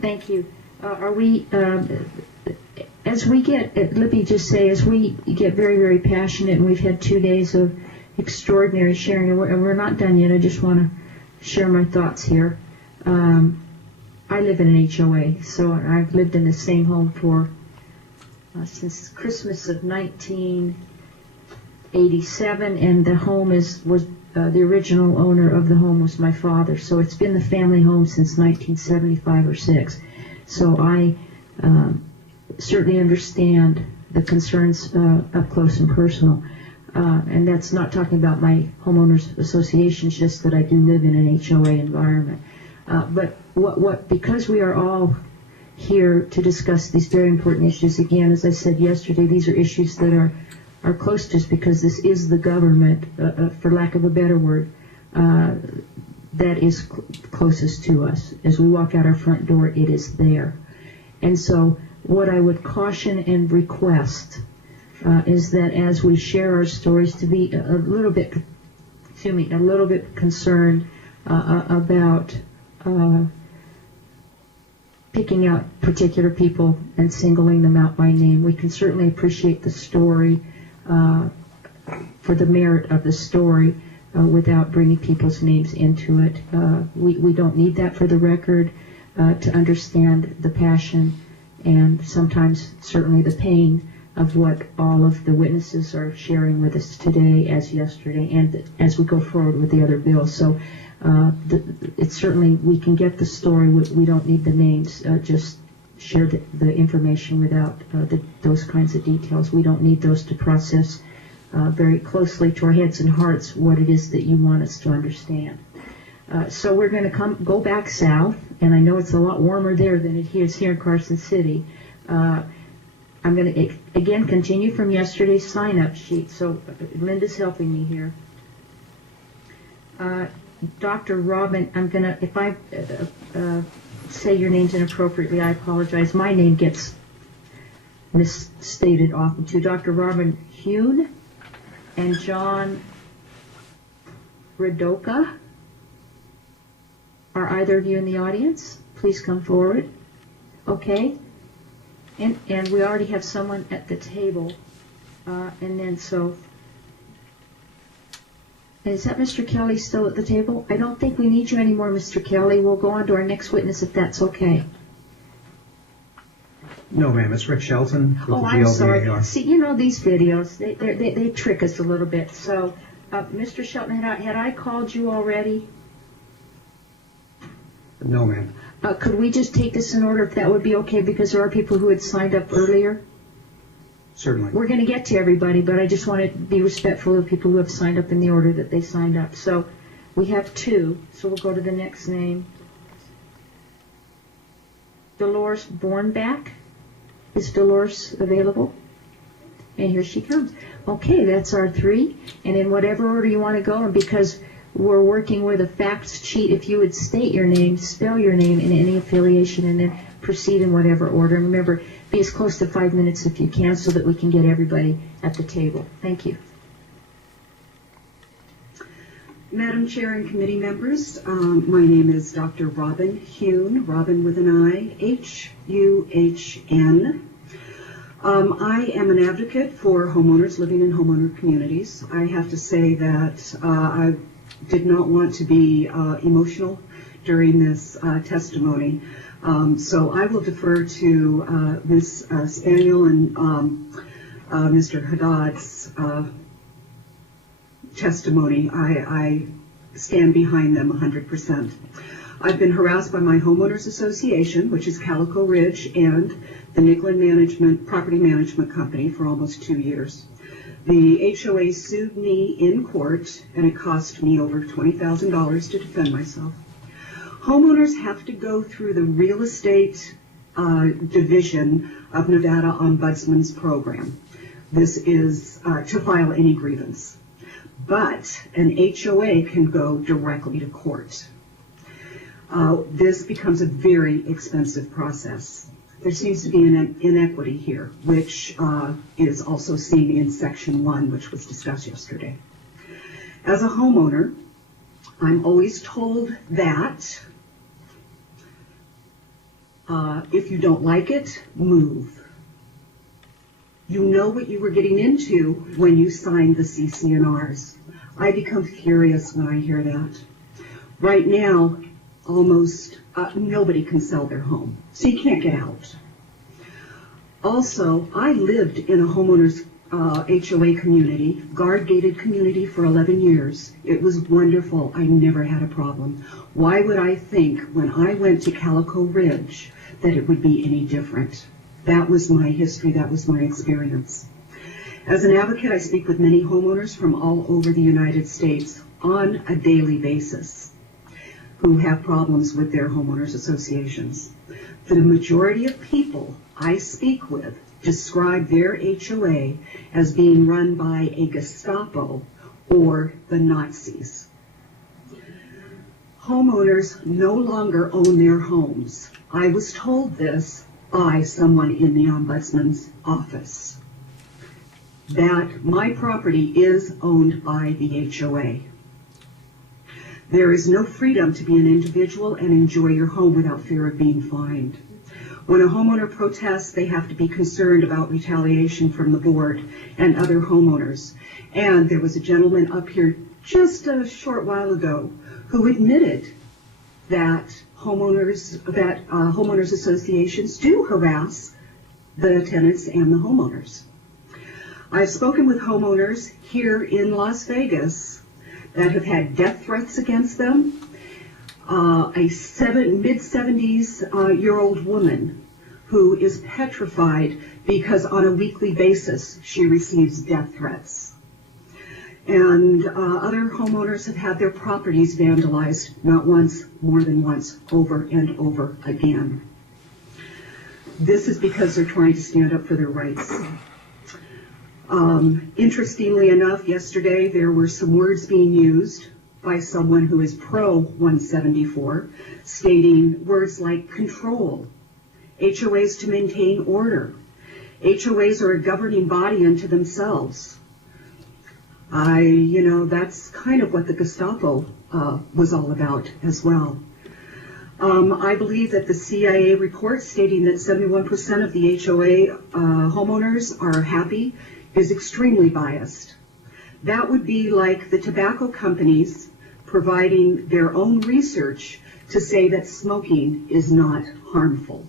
Thank you. Are we, as we get, let me just say, as we get very, very passionate, and we've had 2 days of extraordinary sharing, and we're not done yet. I just want to share my thoughts here. I live in an HOA, so I've lived in the same home for since Christmas of 1987, and the home was the original owner of the home was my father, so it's been the family home since 1975 or 6. So I certainly understand the concerns up close and personal, and that's not talking about my homeowners association, it's just that I do live in an HOA environment. But because we are all here to discuss these very important issues, again, as I said yesterday, these are issues that are close to us because this is the government, for lack of a better word, that is closest to us. As we walk out our front door, it is there. And so what I would caution and request is that as we share our stories, to be a little bit concerned about picking out particular people and singling them out by name. We can certainly appreciate the story for the merit of the story without bringing people's names into it. We don't need that for the record to understand the passion and sometimes certainly the pain of what all of the witnesses are sharing with us today as yesterday and as we go forward with the other bills. So it's certainly, we can get the story, we don't need the names, just share the information without those kinds of details. We don't need those to process very closely to our heads and hearts what it is that you want us to understand. So we're going to go back south, and I know it's a lot warmer there than it is here in Carson City. I'm going to, again, continue from yesterday's sign-up sheet. So Linda's helping me here. Dr. Robin, I'm going to, if I say your names inappropriately, I apologize. My name gets misstated often too. Dr. Robin Hune and John Radoka. Are either of you in the audience? Please come forward. Okay. And we already have someone at the table. And then so, is that Mr. Kelly still at the table? I don't think we need you anymore, Mr. Kelly. We'll go on to our next witness if that's okay. No, ma'am. It's Rick Shelton. Oh, I'm sorry. See, you know these videos, they trick us a little bit. So, Mr. Shelton, had I called you already? No, ma'am. Could we just take this in order if that would be okay, because there are people who had signed up earlier? Certainly. We're going to get to everybody, but I just want to be respectful of people who have signed up in the order that they signed up. So we have 2, so we'll go to the next name. Dolores Bornback. Is Dolores available? And here she comes. Okay, that's our 3. And in whatever order you want to go, and because we're working with a facts sheet, if you would state your name, spell your name and any affiliation, and then proceed in whatever order. And remember, be as close to 5 minutes if you can so that we can get everybody at the table. Thank you. Madam Chair and committee members, my name is Dr. Robin Hune, Robin with an I, H-U-H-N. I am an advocate for homeowners living in homeowner communities. I have to say that I did not want to be emotional during this testimony. So I will defer to Ms. Spaniel and Mr. Haddad's testimony. I stand behind them 100%. I've been harassed by my homeowners association, which is Calico Ridge, and the Nicklin Property Management Company for almost 2 years. The HOA sued me in court, and it cost me over $20,000 to defend myself. Homeowners have to go through the real estate division of Nevada Ombudsman's program. This is to file any grievance. But an HOA can go directly to court. This becomes a very expensive process. There seems to be an inequity here, which is also seen in Section 1, which was discussed yesterday. As a homeowner, I'm always told that If you don't like it, move. You know what you were getting into when you signed the CC&Rs. I become furious when I hear that. Right now, almost nobody can sell their home, so you can't get out. Also, I lived in a homeowners HOA community, guard-gated community for 11 years. It was wonderful. I never had a problem. Why would I think when I went to Calico Ridge that it would be any different? That was my history. That was my experience. As an advocate, I speak with many homeowners from all over the United States on a daily basis who have problems with their homeowners associations. The majority of people I speak with describe their HOA as being run by a Gestapo or the Nazis. Homeowners no longer own their homes. I was told this by someone in the Ombudsman's office, that my property is owned by the HOA. There is no freedom to be an individual and enjoy your home without fear of being fined. When a homeowner protests, they have to be concerned about retaliation from the board and other homeowners. And there was a gentleman up here just a short while ago who admitted that homeowners associations do harass the tenants and the homeowners. I've spoken with homeowners here in Las Vegas that have had death threats against them. A mid-70s-year-old woman who is petrified because on a weekly basis she receives death threats. And other homeowners have had their properties vandalized, not once, more than once, over and over again. This is because they're trying to stand up for their rights. Interestingly enough, yesterday there were some words being used by someone who is pro-174, stating words like control, HOAs to maintain order. HOAs are a governing body unto themselves. That's kind of what the Gestapo was all about as well. I believe that the CIA report stating that 71% of the HOA homeowners are happy is extremely biased. That would be like the tobacco companies providing their own research to say that smoking is not harmful.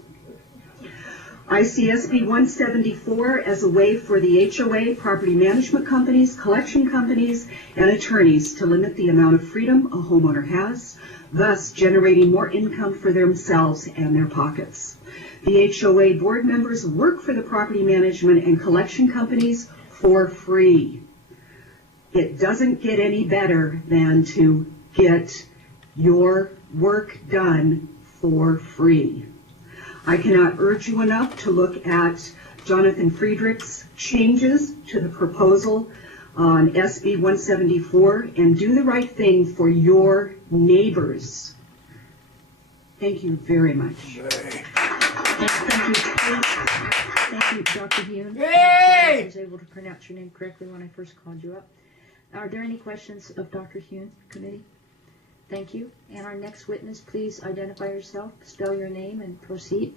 I see SB 174 as a way for the HOA, property management companies, collection companies, and attorneys to limit the amount of freedom a homeowner has, thus generating more income for themselves and their pockets. The HOA board members work for the property management and collection companies for free. It doesn't get any better than to get your work done for free. I cannot urge you enough to look at Jonathan Friedrich's changes to the proposal on SB 174 and do the right thing for your neighbors. Thank you very much. Thank you, Dr. Hune. Yay! I was able to pronounce your name correctly when I first called you up. Are there any questions of Dr. Hune, committee? Thank you. And our next witness, please identify yourself, spell your name, and proceed.